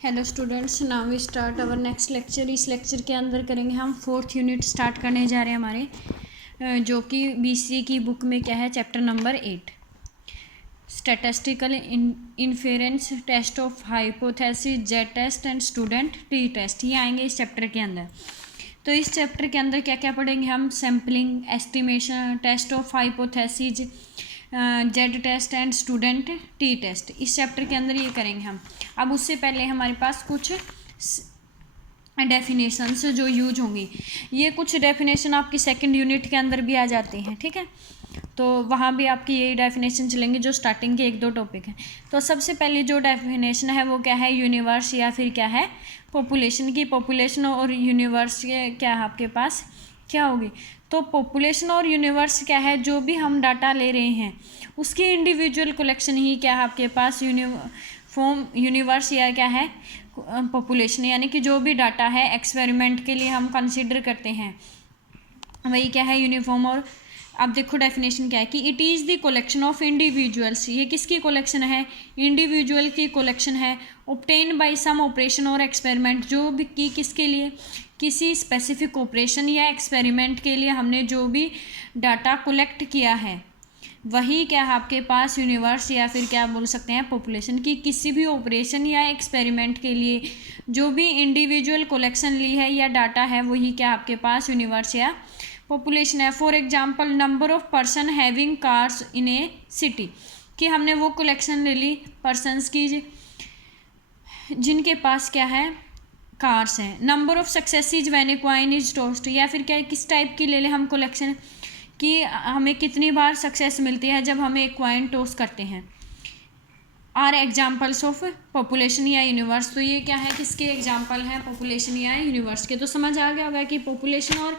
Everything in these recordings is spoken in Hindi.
Hello students, now we start our next lecture. इस लेक्चर के अंदर करेंगे हम 4th यूनिट स्टार्ट करने जा रहे हैं हमारे, जो कि बीसीए की बुक में क्या है, chapter number 8 statistical inference test of hypothesis, Z test and student T test, ये आएंगे इस चैप्टर के अंदर। तो इस चैप्टर के अंदर क्या क्या पढ़ेंगे हम, sampling, estimation, test of hypothesis, Z test and student T test, इस चैप्टर के अंदर ये करेंगे हम। अब उससे पहले हमारे पास कुछ डेफिनेशंस जो यूज होंगी, ये कुछ डेफिनेशन आपकी सेकंड यूनिट के अंदर भी आ जाती हैं, ठीक है। तो वहाँ भी आपकी यही डेफिनेशन चलेंगे जो स्टार्टिंग के एक दो टॉपिक हैं। तो सबसे पहले जो डेफिनेशन है वो क्या है, यूनिवर्स या फिर क्या है, पॉपुलेशन की। पॉपुलेशन और यूनिवर्स क्या है आपके पास, क्या होगी। तो पॉपुलेशन और यूनिवर्स क्या है, जो भी हम डाटा ले रहे हैं उसकी इंडिविजुअल कलेक्शन ही क्या है आपके पास यूनिवर्स या क्या है, पॉपुलेशन। यानी कि जो भी डाटा है एक्सपेरिमेंट के लिए हम कंसिडर करते हैं वही क्या है, यूनिफॉर्म। और अब देखो डेफिनेशन क्या है कि it is the collection of individuals, ये किसकी कलेक्शन है, इंडिविजुअल की कलेक्शन है, ऑब्टेन बाय सम ऑपरेशन और एक्सपेरिमेंट, जो भी की किसके लिए, किसी स्पेसिफिक ऑपरेशन या एक्सपेरिमेंट के लिए हमने जो भी डाटा कलेक्ट किया है वही क्या है आपके पास, यूनिवर्स या फिर क्या बोल सकते हैं, पॉपुलेशन। की किसी भी ऑपरेशन या एक्सपेरिमेंट के लिए जो भी इंडिविजुअल कलेक्शन ली है या डाटा है वही क्या आपके पास, यूनिवर्स या पॉपुलेशन है। For example, number of person having cars in A city, कि हमने वो कलेक्शन ले ली पर्सनस की जिनके पास क्या है, कार्स हैं। Number of successes when a coin is tossed, या फिर क्या किस टाइप की ले लें हम कलेक्शन, कि हमें कितनी बार सक्सेस मिलती है जब हमें एक कॉइन टॉस करते हैं। आर एग्जाम्पल्स ऑफ पॉपुलेशन या यूनिवर्स, तो ये क्या है, किसके एग्जाम्पल हैं, पॉपुलेशन या यूनिवर्स के। तो समझ आ गया होगा कि पॉपुलेशन और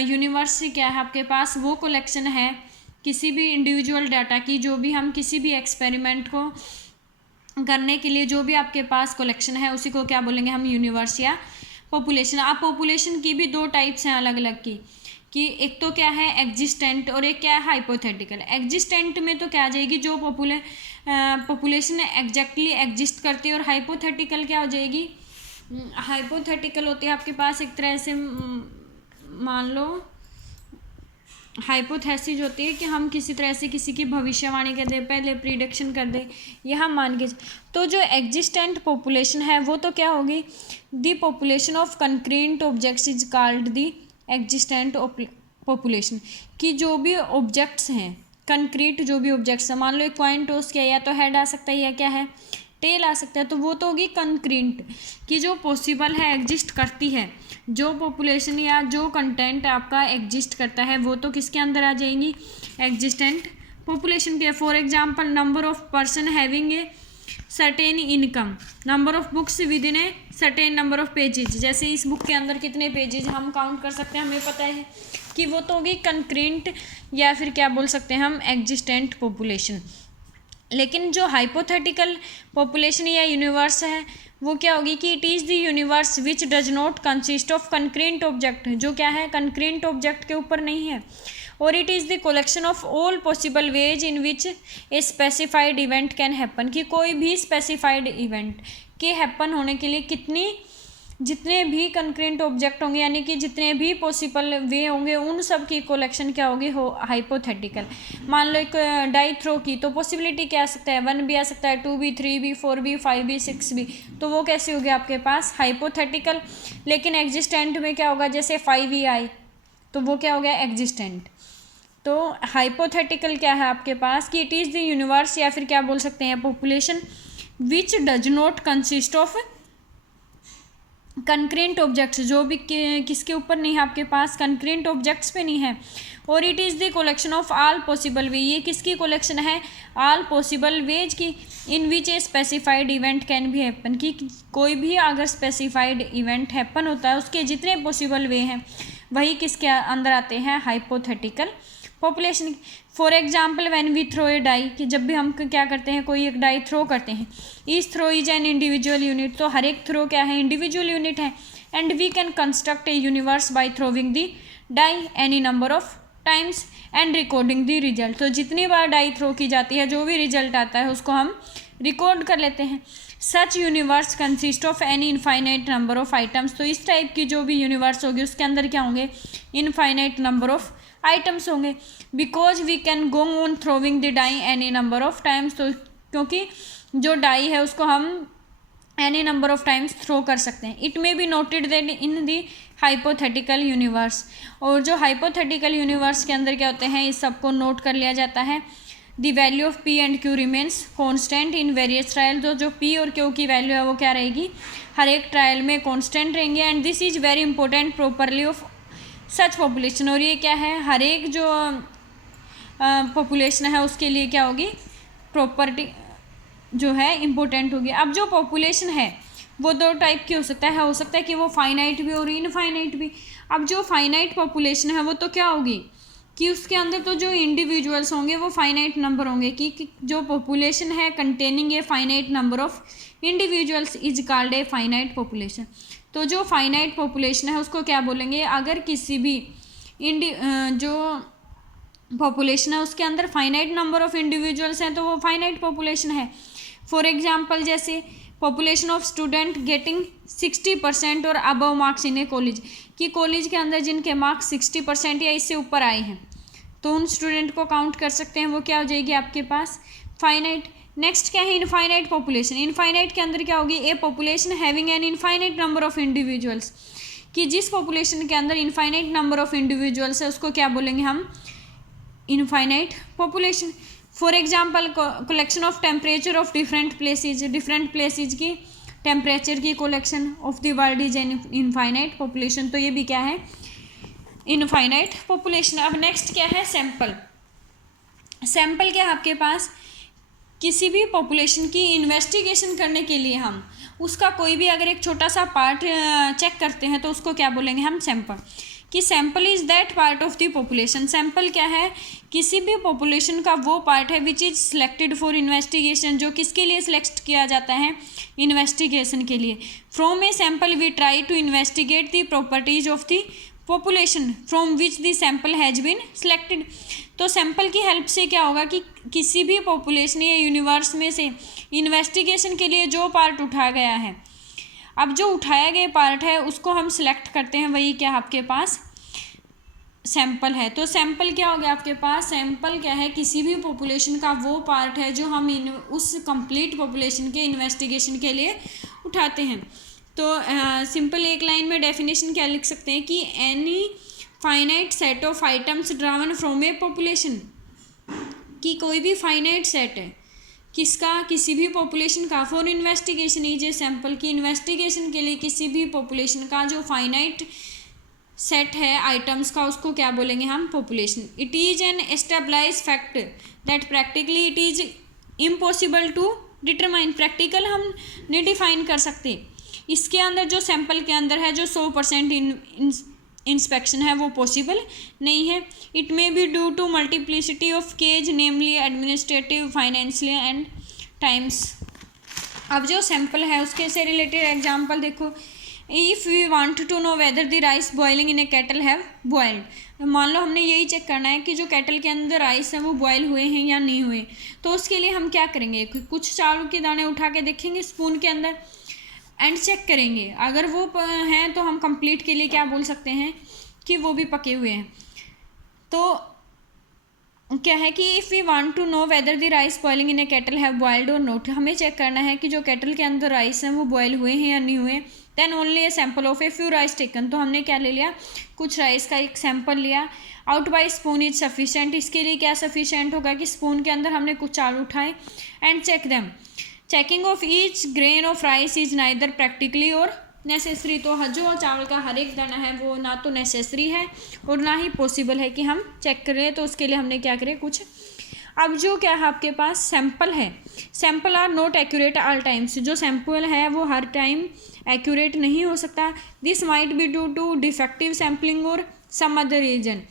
यूनिवर्स क्या है आपके पास, वो कलेक्शन है किसी भी इंडिविजुअल डाटा की, जो भी हम किसी भी एक्सपेरिमेंट को करने के लिए जो भी आपके पास कलेक्शन है उसी को क्या बोलेंगे हम, यूनिवर्स या पॉपुलेशन। आप पॉपुलेशन की भी दो टाइप्स हैं अलग अलग की, कि एक तो क्या है एग्जिस्टेंट और एक क्या है हाइपोथेटिकल। एग्जिस्टेंट में तो क्या आ जाएगी, जो पॉपुलेशन एग्जैक्टली एग्जिस्ट करती है, और हाइपोथेटिकल क्या हो जाएगी, हाइपोथेटिकल होती है आपके पास एक तरह से, मान लो हाइपोथेसिस होती है कि हम किसी तरह से किसी की भविष्यवाणी कर दे, पहले प्रिडिक्शन कर दे, यह हम मान के। तो जो एग्जिस्टेंट पॉपुलेशन है वो तो क्या होगी, the population of concrete objects is called the existent population, कि जो भी ऑब्जेक्ट्स हैं कंक्रीट, जो भी ऑब्जेक्ट्स हैं, मान लो एक कॉइन टॉस किया, या तो हेड आ सकता है या क्या है, टेल आ सकता है, तो वो तो होगी कंक्रीट, कि जो पॉसिबल है एग्जिस्ट करती है, जो पॉपुलेशन या जो कंटेंट आपका एग्जिस्ट करता है वो तो किसके अंदर आ जाएंगी, एग्जिस्टेंट पॉपुलेशन के। For example, number of person having a certain income, number of books with in a certain number of pages, जैसे इस बुक के अंदर कितने पेजेज हम काउंट कर सकते हैं, हमें पता है कि वो तो होगी कंक्रीट या फिर क्या बोल सकते हैं हम, एग्जिस्टेंट पॉपुलेशन। लेकिन जो हाइपोथेटिकल पॉपुलेशन या यूनिवर्स है वो क्या होगी, कि it is the universe which does not consist of concrete object, जो क्या है कंक्रीट ऑब्जेक्ट के ऊपर नहीं है, और it is the collection of all possible ways in which a specified event can happen, कि कोई भी स्पेसिफाइड इवेंट के हैपन होने के लिए जितने भी कंक्रीट ऑब्जेक्ट होंगे, यानी कि जितने भी पॉसिबल वे होंगे, उन सब की कलेक्शन क्या होगी, हाइपोथेटिकल। मान लो एक डाई थ्रो की, तो पॉसिबिलिटी क्या आ सकता है, 1 भी आ सकता है, 2 भी, 3 भी, 4 भी, 5 भी, 6 भी, तो वो कैसे होगी आपके पास, हाइपोथेटिकल। लेकिन एग्जिस्टेंट में क्या होगा, जैसे 5 ही आई तो वो क्या हो गया, एग्जिस्टेंट। तो हाइपोथेटिकल क्या है आपके पास, कि इट इज़ द यूनिवर्स या फिर क्या बोल सकते हैं, population which does not consist of concrete objects, जो भी किसके ऊपर नहीं है आपके पास, कंक्रीट ऑब्जेक्ट्स पे नहीं है, और it is the collection of all possible way, ये किसकी कलेक्शन है, ऑल पॉसिबल वेज की, इन विच ए स्पेसिफाइड इवेंट कैन भी हैपन, कि कोई भी अगर स्पेसिफाइड इवेंट हैपन होता है उसके जितने पॉसिबल वे हैं वही किसके अंदर आते हैं, hypothetical population. For example, when we throw a die, कि जब भी हम क्या करते हैं, कोई एक डाई थ्रो करते हैं, each throw is an individual unit, तो हर एक थ्रो क्या है, इंडिविजुअल यूनिट है, and we can construct a universe by throwing the die any number of times and recording the result, तो जितनी बार डाई थ्रो की जाती है जो भी रिजल्ट आता है उसको हम रिकॉर्ड कर लेते हैं। Such universe consist of any infinite number of items. तो इस टाइप की जो भी यूनिवर्स होगी उसके अंदर क्या होंगे, इनफाइनाइट नंबर ऑफ आइटम्स होंगे। Because we can go on throwing the die any number of times. तो क्योंकि जो डाई है उसको हम any number of times throw कर सकते हैं। It may be noted that in the hypothetical universe. और जो हाइपोथेटिकल यूनिवर्स के अंदर क्या होते हैं, इस सबको नोट कर लिया जाता है। The value of P and Q remains constant in various trial. जो पी और क्यू की वैल्यू है वो क्या रहेगी, हर एक ट्रायल में कॉन्स्टेंट रहेंगे। And this is very important properly of such population. और ये क्या है, हर एक जो पॉपुलेशन है उसके लिए क्या होगी, प्रॉपर्टी जो है इम्पोर्टेंट होगी। अब जो पॉपुलेशन है वो दो टाइप की हो सकता है कि वो फाइनाइट भी और इनफाइनाइट भी। अब जो फाइनाइट पॉपुलेशन है वो तो क्या होगी कि उसके अंदर तो जो इंडिविजुअल्स होंगे वो फाइनाइट नंबर होंगे, कि जो पॉपुलेशन है containing a finite number of individuals is called a finite population. तो जो फाइनाइट पॉपुलेशन है उसको क्या बोलेंगे, अगर किसी भी जो पॉपुलेशन है उसके अंदर फाइनाइट नंबर ऑफ इंडिविजुअल्स हैं तो वो फाइनाइट पॉपुलेशन है। फॉर एग्जांपल जैसे पॉपुलेशन ऑफ स्टूडेंट गेटिंग 60% और above marks in A college, कि कॉलेज के अंदर जिनके मार्क्स 60% या इससे ऊपर आए हैं तो उन स्टूडेंट को काउंट कर सकते हैं, वो क्या हो जाएगी आपके पास, फाइनाइट। नेक्स्ट क्या है, इनफाइनाइट पॉपुलेशन। इनफाइनाइट के अंदर क्या होगी, ए population having an infinite number of individuals, कि जिस पॉपुलेशन के अंदर इनफाइनाइट नंबर ऑफ इंडिविजुअल्स है उसको क्या बोलेंगे हम, infinite population. For example collection of temperature of different places की टेम्परेचर की collection of the world is an infinite population. तो ये भी क्या है, इनफाइनाइट पॉपुलेशन। अब नेक्स्ट क्या है, सैंपल। सैंपल क्या है आपके पास, किसी भी पॉपुलेशन की इन्वेस्टिगेशन करने के लिए हम उसका कोई भी अगर एक छोटा सा पार्ट चेक करते हैं तो उसको क्या बोलेंगे हम, सैंपल। कि sample is that part of the population. Sample क्या है, किसी भी पॉपुलेशन का वो पार्ट है which is selected for investigation, जो किसके लिए सिलेक्ट किया जाता है, इन्वेस्टिगेशन के लिए। From a sample we try to investigate the properties of the population from which the sample has been selected. तो सैंपल की हेल्प से क्या होगा कि किसी भी पॉपुलेशन या यूनिवर्स में से इन्वेस्टिगेशन के लिए जो पार्ट उठाया गया है, अब जो उठाया गया पार्ट है उसको हम सिलेक्ट करते हैं, वही क्या आपके पास सैंपल है। तो सैंपल क्या हो गया आपके पास, सैंपल क्या है, किसी भी पॉपुलेशन का वो पार्ट है जो हम उस कंप्लीट पॉपुलेशन के इन्वेस्टिगेशन के लिए उठाते हैं। तो सिंपल एक लाइन में डेफिनेशन क्या लिख सकते हैं कि any finite set of items drawn from a population, कि कोई भी फाइनाइट सेट है किसका, किसी भी पॉपुलेशन का, for investigation is a sample, की इन्वेस्टिगेशन के लिए किसी भी पॉपुलेशन का जो फाइनाइट सेट है आइटम्स का उसको क्या बोलेंगे हम, population. It is an established fact that practically it is impossible to determine. Practical हम नहीं डिफाइन कर सकते, इसके अंदर जो सैंपल के अंदर है जो 100% इंस्पेक्शन है वो पॉसिबल नहीं है। It may be due to multiplicity of cases, namely administrative, financial and times. अब जो सैंपल है उसके से रिलेटेड एग्जांपल देखो, if we want to know whether the rice boiling in a kettle have boiled. मान लो हमने यही चेक करना है कि जो केटल के अंदर राइस है वो बॉयल हुए हैं या नहीं हुए, तो उसके लिए हम क्या करेंगे, कुछ चावल के दाने उठा के देखेंगे स्पून के अंदर एंड चेक करेंगे, अगर वो हैं तो हम कंप्लीट के लिए क्या बोल सकते हैं कि वो भी पके हुए हैं। तो क्या है कि if we want to know whether the rice boiling in a kettle have boiled और नॉट, हमें चेक करना है कि जो केटल के अंदर राइस हैं वो बॉयल हुए हैं या नहीं हुए। Then only a sample of a few rice taken, तो हमने क्या ले लिया, कुछ राइस का एक सैंपल लिया। Out by spoon is sufficient, इसके लिए क्या सफिशेंट होगा कि स्पून के अंदर हमने कुछ चावल उठाए and check them. Checking of each grain of rice is neither practically और नेसेसरी, तो जो चावल का हर एक दाना है वो ना तो नेसेसरी है और ना ही पॉसिबल है कि हम चेक करें, तो उसके लिए हमने क्या करें कुछ। अब जो क्या है आपके पास सैंपल है, sample are not accurate all times, जो सैंपल है वो हर टाइम एक्यूरेट नहीं हो सकता। This might be due to defective sampling और सम अदर रीजन।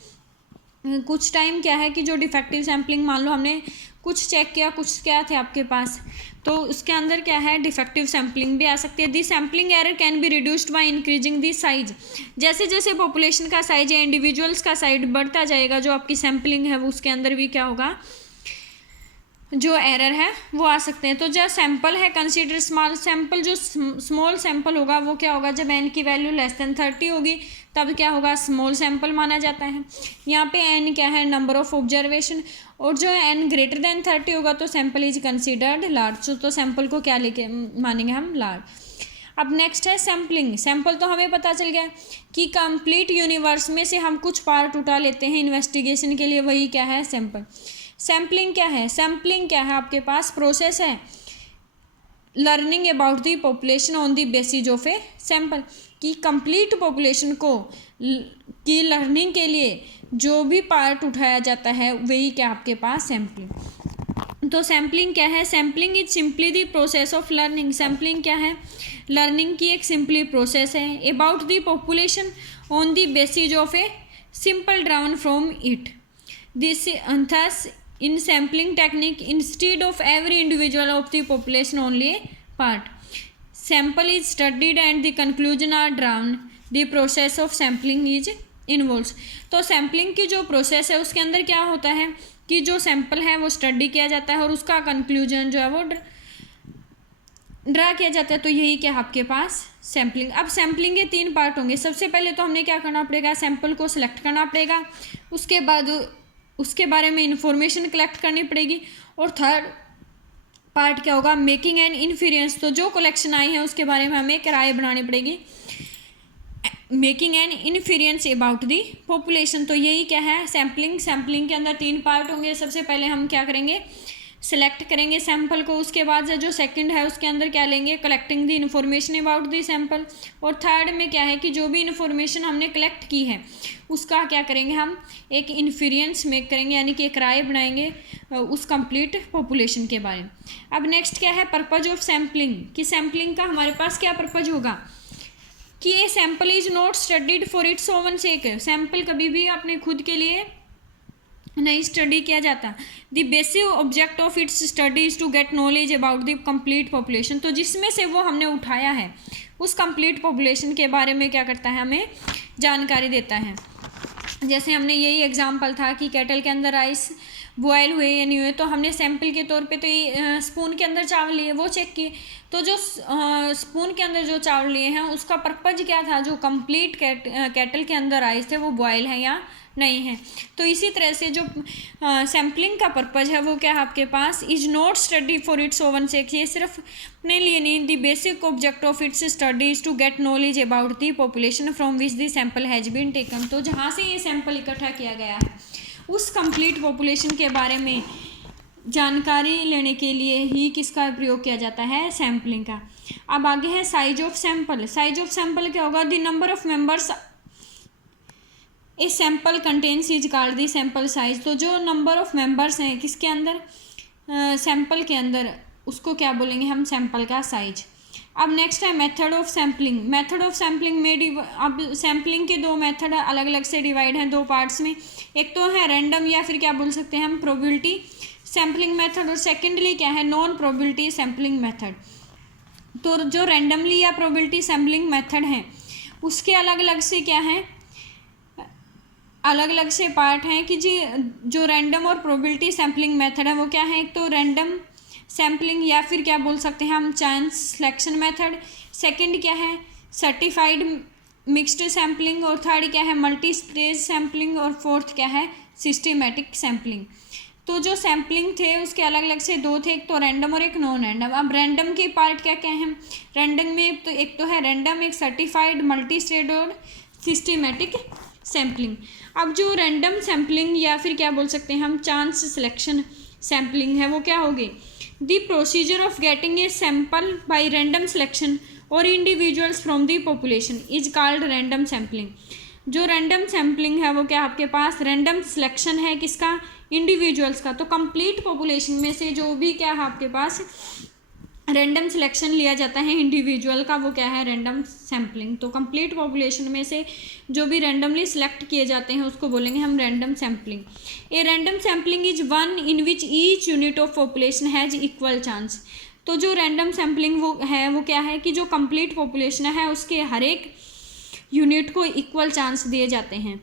कुछ टाइम क्या है कि जो डिफेक्टिव सैम्पलिंग, मान लो हमने कुछ चेक किया, कुछ क्या थे आपके पास, तो उसके अंदर क्या है डिफेक्टिव सैम्पलिंग भी आ सकती है। This sampling error can be reduced by increasing the size, जैसे जैसे पॉपुलेशन का साइज या इंडिविजुअल्स का साइज बढ़ता जाएगा जो आपकी सैम्पलिंग है वो उसके अंदर भी क्या होगा जो एरर है वो आ सकते हैं। तो जो सैंपल है कंसीडर स्मॉल सैंपल, जो स्मॉल सैंपल होगा वो क्या होगा, जब n की वैल्यू लेस देन 30 होगी तब क्या होगा, स्मॉल सैंपल माना जाता है। यहाँ पे n क्या है, नंबर ऑफ ऑब्जर्वेशन, और जो n ग्रेटर देन 30 होगा तो सैंपल इज कंसीडर्ड लार्ज, तो सैंपल को क्या लेके मानेंगे हम, लार्ज। अब नेक्स्ट है सैम्पलिंग। सैंपल तो हमें पता चल गया कि कंप्लीट यूनिवर्स में से हम कुछ पार्ट उठा लेते हैं इन्वेस्टिगेशन के लिए, वही क्या है, सैंपल। सैम्पलिंग क्या है, सैम्पलिंग क्या है, आपके पास प्रोसेस है learning about the population on the basis of a sample, कि कंप्लीट पॉपुलेशन को की लर्निंग के लिए जो भी पार्ट उठाया जाता है वही क्या आपके पास, सैम्पलिंग। तो सैम्पलिंग क्या है, sampling is simply the process of learning. Sampling क्या है, लर्निंग की एक सिंपली प्रोसेस है about the population on the basis of a simple drown from it this thus in sampling technique instead of every individual of the population only a part sample is studied and the conclusion are drawn the process of sampling is involves। तो सैम्पलिंग की जो प्रोसेस है उसके अंदर क्या होता है कि जो सैंपल है वो स्टडी किया जाता है और उसका कंक्लूजन जो है वो ड्रा किया जाता है, तो यही क्या आपके पास सैम्पलिंग। अब सैम्पलिंग के 3 पार्ट होंगे। सबसे पहले तो हमने क्या करना पड़ेगा, सैंपल को सिलेक्ट करना पड़ेगा, उसके बाद उसके बारे में इंफॉर्मेशन कलेक्ट करनी पड़ेगी, और थर्ड पार्ट क्या होगा, मेकिंग एन इन्फेरेंस। तो जो कलेक्शन आई है उसके बारे में हमें एक राय बनानी पड़ेगी, making an inference about the population. तो यही क्या है सैम्पलिंग। सैम्पलिंग के अंदर 3 पार्ट होंगे। सबसे पहले हम क्या करेंगे, सेलेक्ट करेंगे सैंपल को, उसके बाद जो सेकंड है उसके अंदर क्या लेंगे, collecting the information about the sample, और थर्ड में क्या है कि जो भी इन्फॉर्मेशन हमने कलेक्ट की है उसका क्या करेंगे, हम एक इन्फेरेंस मेक करेंगे, यानी कि एक राय बनाएंगे उस कंप्लीट पॉपुलेशन के बारे में। अब नेक्स्ट क्या है, पर्पज ऑफ सैम्पलिंग, कि सैम्पलिंग का हमारे पास क्या पर्पज होगा, कि ये sample is not studied for its own sake. Sample कभी भी अपने खुद के लिए नहीं स्टडी किया जाता। The basic object of its study is to get knowledge about the complete population. तो जिसमें से वो हमने उठाया है उस कंप्लीट पॉपुलेशन के बारे में क्या करता है, हमें जानकारी देता है। जैसे हमने यही एग्जांपल था कि कैटल के अंदर राइस बॉयल हुए या नहीं हुए, तो हमने सैंपल के तौर पे तो ये स्पून के अंदर चावल लिए वो चेक किए, तो जो स्पून के अंदर जो चावल लिए हैं उसका पर्पज क्या था, जो कंप्लीट कैटल के अंदर राइस थे वो बॉयल है या नहीं है। तो इसी तरह से जो सैम्पलिंग का पर्पज है वो क्या है आपके पास, is not study for its own sake. ये सिर्फ अपने लिए नहीं, the basic object of its study is to get knowledge about the population from which the sample has been taken. तो जहाँ से ये सैंपल इकट्ठा किया गया है उस कंप्लीट पॉपुलेशन के बारे में जानकारी लेने के लिए ही किसका प्रयोग किया जाता है, सैम्पलिंग का। अब आगे है size of sample. Size of sample क्या होगा, the number of members a sample contains is called the sample size. तो जो नंबर ऑफ मेंबर्स हैं किसके अंदर, सैंपल के अंदर, उसको क्या बोलेंगे हम, सैंपल का साइज। अब नेक्स्ट है method of sampling. Method of sampling में अब सैम्पलिंग के 2 मेथड अलग अलग से डिवाइड हैं 2 पार्ट्स में। एक तो है रैंडम या फिर क्या बोल सकते हैं हम, प्रोबेबिलिटी सैम्पलिंग मेथड, और सेकेंडली क्या है, नॉन प्रोबेबिलिटी सैम्पलिंग मेथड। तो जो रैंडमली या प्रोबेबिलिटी सैम्पलिंग मेथड है उसके अलग अलग से क्या है, अलग अलग से पार्ट हैं कि जी जो रैंडम और प्रोबेबिलिटी सैम्पलिंग मेथड है वो क्या है, एक तो रैंडम सैम्पलिंग या फिर क्या बोल सकते हैं हम, चांस सिलेक्शन मेथड। सेकंड क्या है, सर्टिफाइड मिक्स्ड सैम्पलिंग, और थर्ड क्या है, मल्टी स्टेज सैम्पलिंग, और फोर्थ क्या है, सिस्टेमेटिक सैम्पलिंग। तो जो सैम्पलिंग थे उसके अलग अलग से 2 थे, एक तो रैंडम और एक नॉन रैंडम। अब रैंडम के पार्ट क्या क्या हैं, रैंडम में एक तो है रैंडम, एक सर्टिफाइड, मल्टी स्टेज और सिस्टेमेटिक सैम्पलिंग। अब जो रैंडम सैम्पलिंग या फिर क्या बोल सकते हैं हम, चांस सिलेक्शन सैम्पलिंग है वो क्या होगी, the procedure of getting a sample by random selection और individuals from the population is called random sampling. जो रैंडम सैम्पलिंग है वो क्या आपके पास, रैंडम सिलेक्शन है किसका, इंडिविजुअल्स का। तो कंप्लीट पॉपुलेशन में से जो भी क्या है आपके पास रैंडम सिलेक्शन लिया जाता है इंडिविजुअल का, वो क्या है, रैंडम सैम्पलिंग। तो कंप्लीट पॉपुलेशन में से जो भी रैंडमली सिलेक्ट किए जाते हैं उसको बोलेंगे हम random sampling. A random sampling is one in which each unit of population has equal chance. तो जो रैंडम सैम्पलिंग वो क्या है कि जो कंप्लीट पॉपुलेशन है उसके हर एक यूनिट को इक्वल चांस दिए जाते हैं।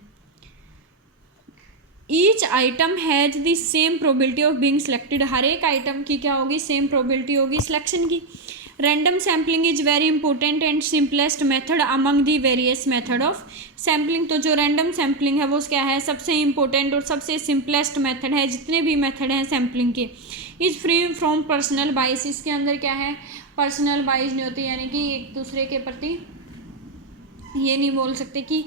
Each item has the same probability of being selected, हर एक आइटम की क्या होगी, सेम प्रोबेबिलिटी होगी सिलेक्शन की। Random sampling is very important and simplest method among the various method of sampling. तो जो रैंडम सैम्पलिंग है वो क्या है, सबसे इंपॉर्टेंट और सबसे सिंपलेस्ट मेथड है जितने भी मेथड हैं सैम्पलिंग के। इज फ्री फ्रॉम पर्सनल बाइस, इसके अंदर क्या है, पर्सनल बाइस नहीं होती, यानी कि एक दूसरे के प्रति ये नहीं बोल सकते कि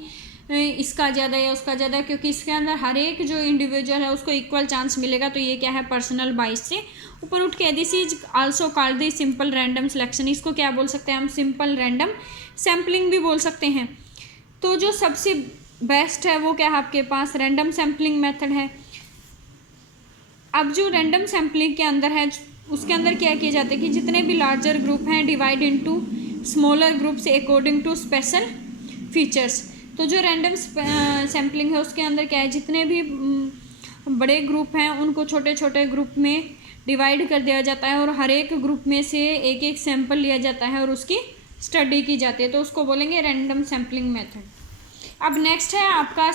इसका ज़्यादा या उसका ज़्यादा, क्योंकि इसके अंदर हर एक जो इंडिविजुअल है उसको इक्वल चांस मिलेगा। तो ये क्या है, पर्सनल बाइस से ऊपर उठ के। This is also called the simple random selection, इसको क्या बोल सकते हैं हम, सिंपल रैंडम सैम्पलिंग भी बोल सकते हैं। तो जो सबसे बेस्ट है वो क्या है आपके पास, रैंडम सैम्पलिंग मेथड है। अब जो रैंडम सैम्पलिंग के अंदर है उसके अंदर क्या किया जाता है कि जितने भी लार्जर ग्रुप हैं divide into smaller groups according to special features. तो जो रैंडम सैम्पलिंग है उसके अंदर क्या है, जितने भी बड़े ग्रुप हैं उनको छोटे छोटे ग्रुप में डिवाइड कर दिया जाता है और हर एक ग्रुप में से एक एक सैंपल लिया जाता है और उसकी स्टडी की जाती है, तो उसको बोलेंगे रैंडम सैम्पलिंग मेथड। अब नेक्स्ट है आपका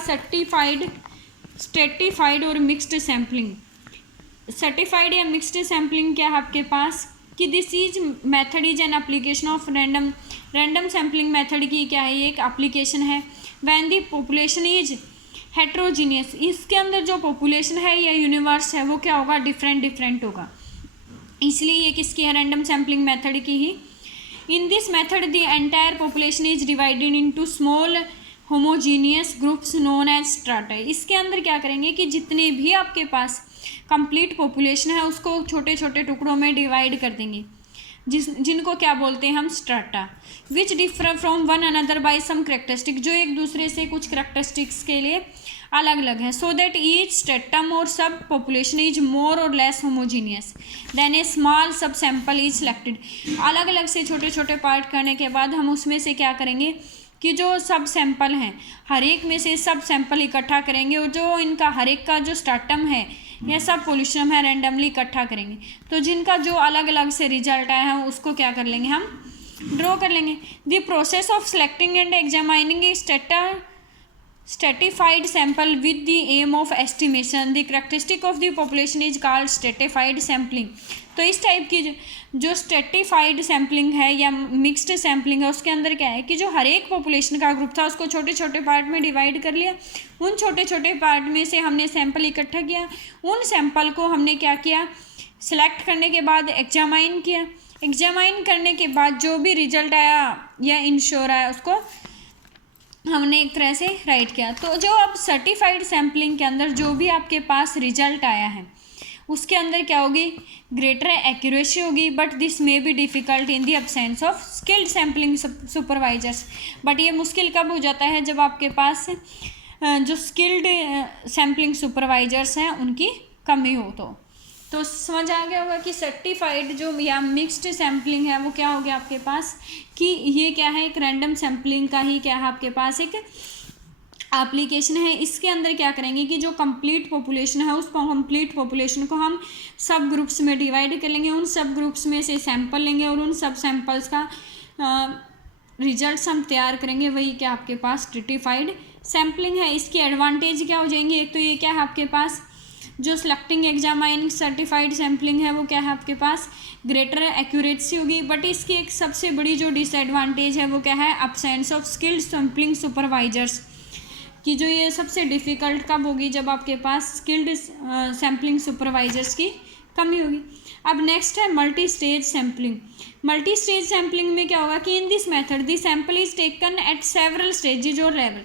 स्ट्रेटिफाइड और मिक्स्ड सैम्पलिंग। सर्टिफाइड या मिक्स्ड सैम्पलिंग क्या है आपके पास कि this is method is an application of random sampling method की क्या है, ये एक एप्लीकेशन है। When the population is heterogeneous, इसके अंदर जो पॉपुलेशन है या यूनिवर्स है वो क्या होगा, डिफरेंट होगा, इसलिए ये किसकी है, रैंडम सैम्पलिंग मेथड की ही। In this method the entire population is divided into small homogeneous groups known as strata. इसके अंदर क्या करेंगे कि जितने भी आपके पास कंप्लीट पॉपुलेशन है उसको छोटे छोटे टुकड़ों में डिवाइड कर देंगे, जिनको क्या बोलते हैं हम, strata. Which differ from one another by some characteristic, जो एक दूसरे से कुछ करेक्टरिस्टिक्स के लिए अलग अलग है। सो दैट ईच स्ट्रेटम और सब पॉपुलेशन इज मोर और लेस होमोजीनियस देन ए स्मॉल सब सैंपल इज सिलेक्टेड। अलग अलग से छोटे छोटे पार्ट करने के बाद हम उसमें से क्या करेंगे कि जो सब सैंपल हैं हर एक में से सब सैंपल इकट्ठा करेंगे और जो इनका हर एक का जो स्ट्रेटम है या सब पॉपुलेशन है रैंडमली इकट्ठा करेंगे। तो जिनका जो अलग अलग से रिजल्ट आया है उसको क्या कर लेंगे, हम ड्रॉ कर लेंगे। The process of selecting and examining a stratified sample with the aim of estimation the characteristic of the population is called stratified sampling. तो इस टाइप की जो स्ट्रेटिफाइड सैम्पलिंग है या मिक्स्ड सैम्पलिंग है उसके अंदर क्या है कि जो हर एक पॉपुलेशन का ग्रुप था उसको छोटे छोटे पार्ट में डिवाइड कर लिया, उन छोटे छोटे पार्ट में से हमने सैंपल इकट्ठा किया, उन सैंपल को हमने क्या किया, सिलेक्ट करने के बाद एग्जामाइन किया, एग्जामाइन करने के बाद जो भी रिजल्ट आया या इंश्योर आया उसको हमने एक तरह से राइट किया। तो जो अब सर्टिफाइड सैम्पलिंग के अंदर जो भी आपके पास रिजल्ट आया है उसके अंदर क्या होगी, ग्रेटर एक्यूरेसी होगी, but this may be difficult in the absence of skilled sampling supervisors. But ये मुश्किल कब हो जाता है, जब आपके पास जो स्किल्ड सैम्पलिंग सुपरवाइजर्स हैं उनकी कमी हो। तो समझ आ गया होगा कि सर्टिफाइड जो या मिक्स्ड सैम्पलिंग है वो क्या हो गया आपके पास कि ये क्या है, एक रैंडम सैम्पलिंग का ही क्या है आपके पास एक एप्लीकेशन है। इसके अंदर क्या करेंगे कि जो कंप्लीट पॉपुलेशन है उस कंप्लीट पॉपुलेशन को हम सब ग्रुप्स में डिवाइड कर लेंगे, उन सब ग्रुप्स में से सैंपल लेंगे और उन सब सैंपल्स का रिजल्ट्स हम तैयार करेंगे, वही क्या आपके पास स्ट्रेटिफाइड सैम्पलिंग है। इसकी एडवांटेज क्या हो जाएंगे, एक तो ये क्या है आपके पास जो सिलेक्टिंग एग्जामाइनिंग सर्टिफाइड सैम्पलिंग है वो क्या है आपके पास ग्रेटर एक्यूरेसी होगी, बट इसकी एक सबसे बड़ी जो डिसएडवांटेज है वो क्या है, absence of skilled sampling supervisors की जो ये सबसे डिफ़िकल्ट कब होगी, जब आपके पास स्किल्ड सैम्पलिंग सुपरवाइजर्स की कमी होगी। अब नेक्स्ट है multi stage sampling. Multi stage sampling में क्या होगा कि in this method the sample is taken at several stages और लेवल,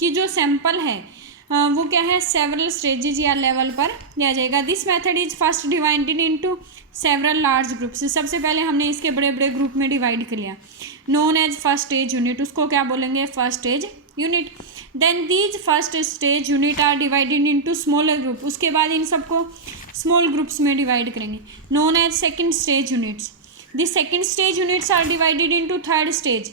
कि जो सैंपल है वो क्या है सेवरल स्टेजेज या लेवल पर लिया जाएगा। This method is first divided into several large groups. सबसे पहले हमने इसके बड़े बड़े ग्रुप में डिवाइड कर लिया, known as first stage unit, उसको क्या बोलेंगे first stage unit. Then these first stage unit are divided into smaller group, उसके बाद इन सबको स्मॉल ग्रुप्स में डिवाइड करेंगे, known as second stage units. The second stage units are divided into third stage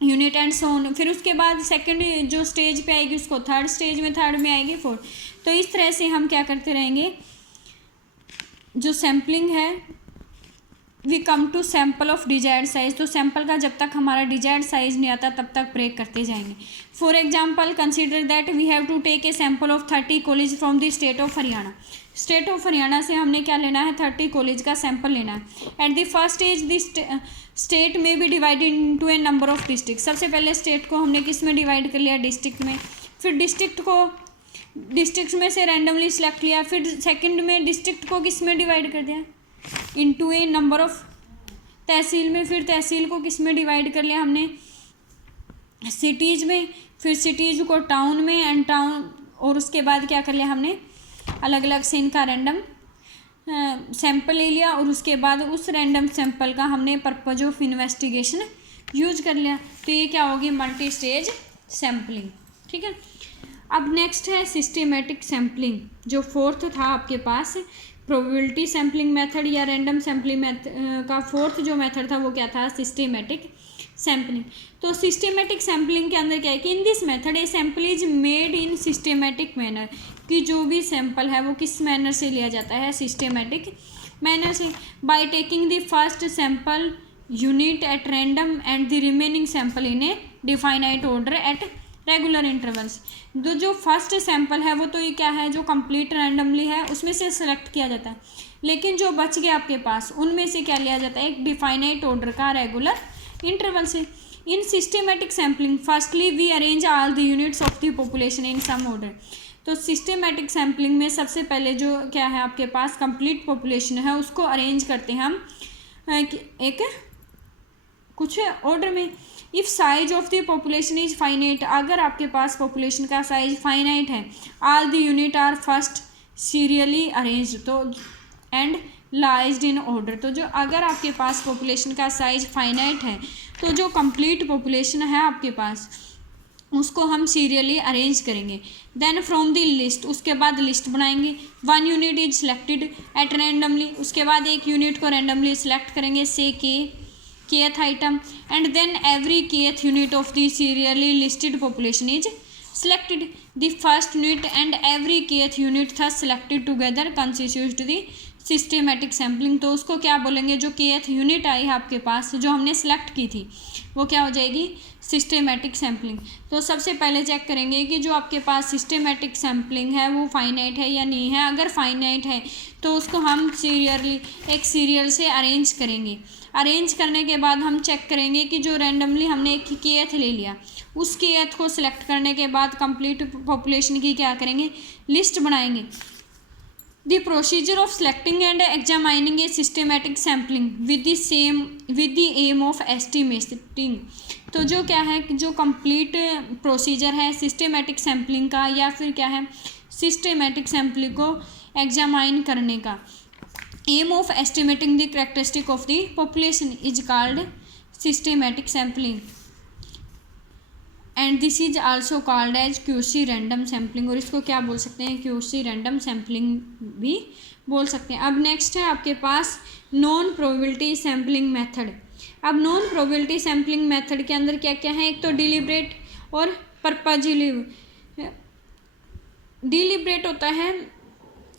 unit and so on. फिर उसके बाद सेकंड जो स्टेज पे आएगी उसको थर्ड स्टेज में, थर्ड में आएगी फोर्थ। तो इस तरह से हम क्या करते रहेंगे, जो सैम्पलिंग है we come to sample of desired size, तो सैम्पल का जब तक हमारा डिजायर्ड साइज नहीं आता तब तक ब्रेक करते जाएंगे। For example consider that we have to take a sample of 30 college from the state of Haryana. State of Haryana से हमने क्या लेना है, 30 कॉलेज का सैंपल लेना है। At the first stage the state may be divided into a number of district. सबसे पहले स्टेट को हमने किस में डिवाइड कर लिया, डिस्ट्रिक्ट में। फिर डिस्ट्रिक्ट को डिस्ट्रिक्ट में से रैंडमली सिलेक्ट लिया। फिर सेकंड में डिस्ट्रिक्ट को किस में डिवाइड कर दिया, इनटू ए नंबर ऑफ तहसील में। फिर तहसील को किस में डिवाइड कर लिया हमने, सिटीज़ में। फिर सिटीज़ को टाउन में एंड टाउन, और उसके बाद क्या कर लिया हमने, अलग अलग से इनका रैंडम सैंपल ले लिया और उसके बाद उस रैंडम सैंपल का हमने पर्पज ऑफ इन्वेस्टिगेशन यूज कर लिया। तो ये क्या होगी, मल्टी स्टेज सैम्पलिंग। ठीक है, अब नेक्स्ट है सिस्टेमेटिक सैम्पलिंग, जो फोर्थ था आपके पास। प्रोबेबिलिटी सैम्पलिंग मेथड या रैंडम सैम्पलिंग का फोर्थ जो मेथड था वो क्या था, सिस्टेमेटिक सैम्पलिंग। तो सिस्टेमेटिक सैम्पलिंग के अंदर क्या है कि in this method A sample is made in systematic manner, कि जो भी सैंपल है वो किस मैनर से लिया जाता है, सिस्टेमेटिक मैनर से। By taking the first sample unit at random and the remaining sample in A definite order at regular intervals. जो फर्स्ट सैंपल है वो तो ये क्या है, जो कंप्लीट रैंडमली है उसमें से सेलेक्ट किया जाता है, लेकिन जो बच गया आपके पास उनमें से क्या लिया जाता है, एक डिफाइनाइट ऑर्डर का रेगुलर इंटरवल से। In systematic sampling firstly we arrange all the units of the population in some order. तो सिस्टेमेटिक सैम्पलिंग में सबसे पहले जो क्या है आपके पास कंप्लीट पॉपुलेशन है उसको अरेंज करते हैं हम एक कुछ ऑर्डर में। If size of the population is finite, अगर आपके पास पॉपुलेशन का साइज फाइनाइट है, all the unit are first serially arranged तो एंड लाइज्ड इन ऑर्डर। तो जो अगर आपके पास पॉपुलेशन का साइज फाइनाइट है तो जो कंप्लीट पॉपुलेशन है आपके पास उसको हम सीरियली अरेंज करेंगे। देन फ्रॉम द लिस्ट, उसके बाद लिस्ट बनाएंगे। One unit is selected eight randomly, उसके बाद एक यूनिट को रैंडमली सिलेक्ट करेंगे, से kth item, and then every kth unit of the serially listed population is selected. The first unit and every kth unit thus selected together constitutes the systematic sampling. तो उसको क्या बोलेंगे, जो kth यूनिट आई है आपके पास जो हमने सेलेक्ट की थी वो क्या हो जाएगी, सिस्टेमेटिक सैम्पलिंग। तो सबसे पहले चेक करेंगे कि जो आपके पास सिस्टेमेटिक सैम्पलिंग है वो फाइनाइट है या नहीं है। अगर फाइनाइट है तो उसको हम सीरियली एक सीरियल से अरेंज करेंगे। अरेंज करने के बाद हम चेक करेंगे कि जो रैंडमली हमने एक kth ले लिया उस kth को सिलेक्ट करने के बाद कंप्लीट पॉपुलेशन की क्या करेंगे, लिस्ट बनाएंगे। The procedure of selecting and examining a systematic sampling with the aim of estimating. तो जो क्या है कि जो कंप्लीट प्रोसीजर है सिस्टेमेटिक सैम्पलिंग का या फिर क्या है सिस्टेमेटिक सैम्पलिंग को एग्जामाइन करने का, aim of estimating the characteristic of the population is called systematic sampling and this is also called as quasi random sampling. और इसको क्या बोल सकते हैं, क्यूसी रैंडम सैम्पलिंग भी बोल सकते हैं। अब नेक्स्ट है आपके पास नॉन प्रोबेबिलिटी सैम्पलिंग मेथड। अब नॉन प्रोबेबिलिटी सैम्पलिंग मेथड के अंदर क्या क्या है, एक तो डिलिब्रेट और पर्पजिलिव। डिलिब्रेट होता है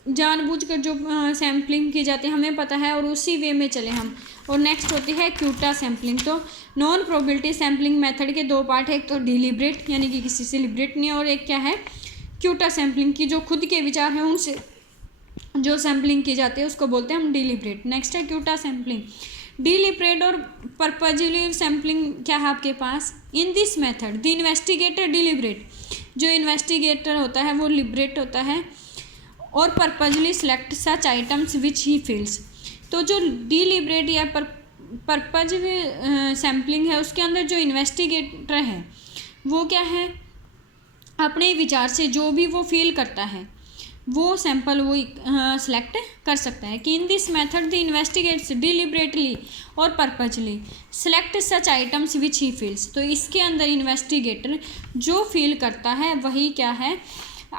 जानबूझकर जो सैम्पलिंग की जाती है हमें पता है और उसी वे में चले हम। और नेक्स्ट होती है क्यूटा सैम्पलिंग। तो नॉन प्रोबेबिलिटी सैम्पलिंग मेथड के दो पार्ट है, एक तो डिलिब्रेट यानी कि किसी से लिबरेट नहीं, और एक क्या है क्यूटा सैम्पलिंग की जो खुद के विचार हैं उनसे जो सैम्पलिंग की जाती है उसको बोलते हैं हम डिलिब्रेट। नेक्स्ट है क्यूटा सैम्पलिंग। डिलिब्रेट और पर्पजिलिव सैम्पलिंग क्या है आपके पास, in this method the investigator deliberate, जो इन्वेस्टिगेटर होता है वो लिबरेट होता है और purposely select such items which he feels. तो जो डिलिब्रेट या पर्पज सैम्पलिंग है उसके अंदर जो इन्वेस्टिगेटर है वो क्या है अपने विचार से जो भी वो फील करता है वो सैंपल वो सिलेक्ट कर सकता है। कि in this method the investigates deliberately और purposely select such items which he feels. तो इसके अंदर इन्वेस्टिगेटर जो फील करता है वही क्या है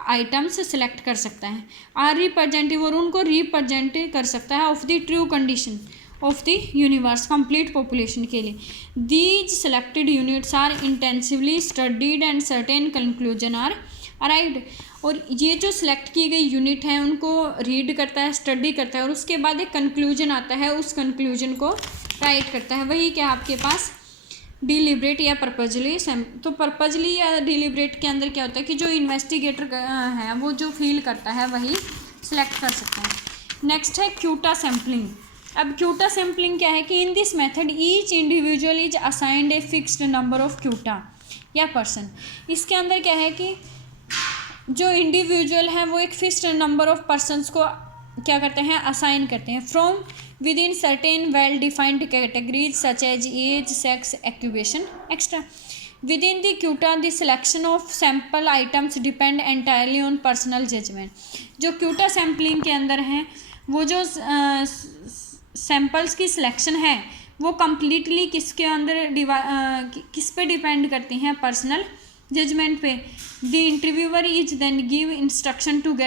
आइटम्स सेलेक्ट कर सकता है। आर रिप्रेजेंटिव और उनको रिप्रेजेंट कर सकता है of the true condition of the universe complete population के लिए। These selected units are intensively studied and certain conclusion are right. और ये जो सिलेक्ट की गई यूनिट है उनको रीड करता है, स्टडी करता है और उसके बाद एक कंक्लूजन आता है, उस कंक्लूजन को राइट करता है। वही क्या आपके पास डिलिब्रेट या पर्पजली। तो पर्पजली या डिलिब्रेट के अंदर क्या होता है कि जो इन्वेस्टिगेटर है वो जो फील करता है वही सिलेक्ट कर सकता है। नेक्स्ट है क्यूटा सैम्पलिंग। अब क्यूटा सैम्पलिंग क्या है कि in this method each individual is assigned a fixed number of quota या पर्सन। इसके अंदर क्या है कि जो इंडिविजुअल है वो एक फिक्स्ड नंबर ऑफ पर्सनस को क्या करते हैं, असाइन करते हैं from within certain well defined categories such as age, sex, occupation extra. Within the quota the selection of sample items depend entirely on personal judgement. जो क्यूटा सैम्पलिंग के अंदर हैं वो जो सैम्पल्स की सिलेक्शन है वो कम्प्लीटली किसके अंदर किस पे डिपेंड करती हैं, पर्सनल जजमेंट पे। The interviewer is then give instruction to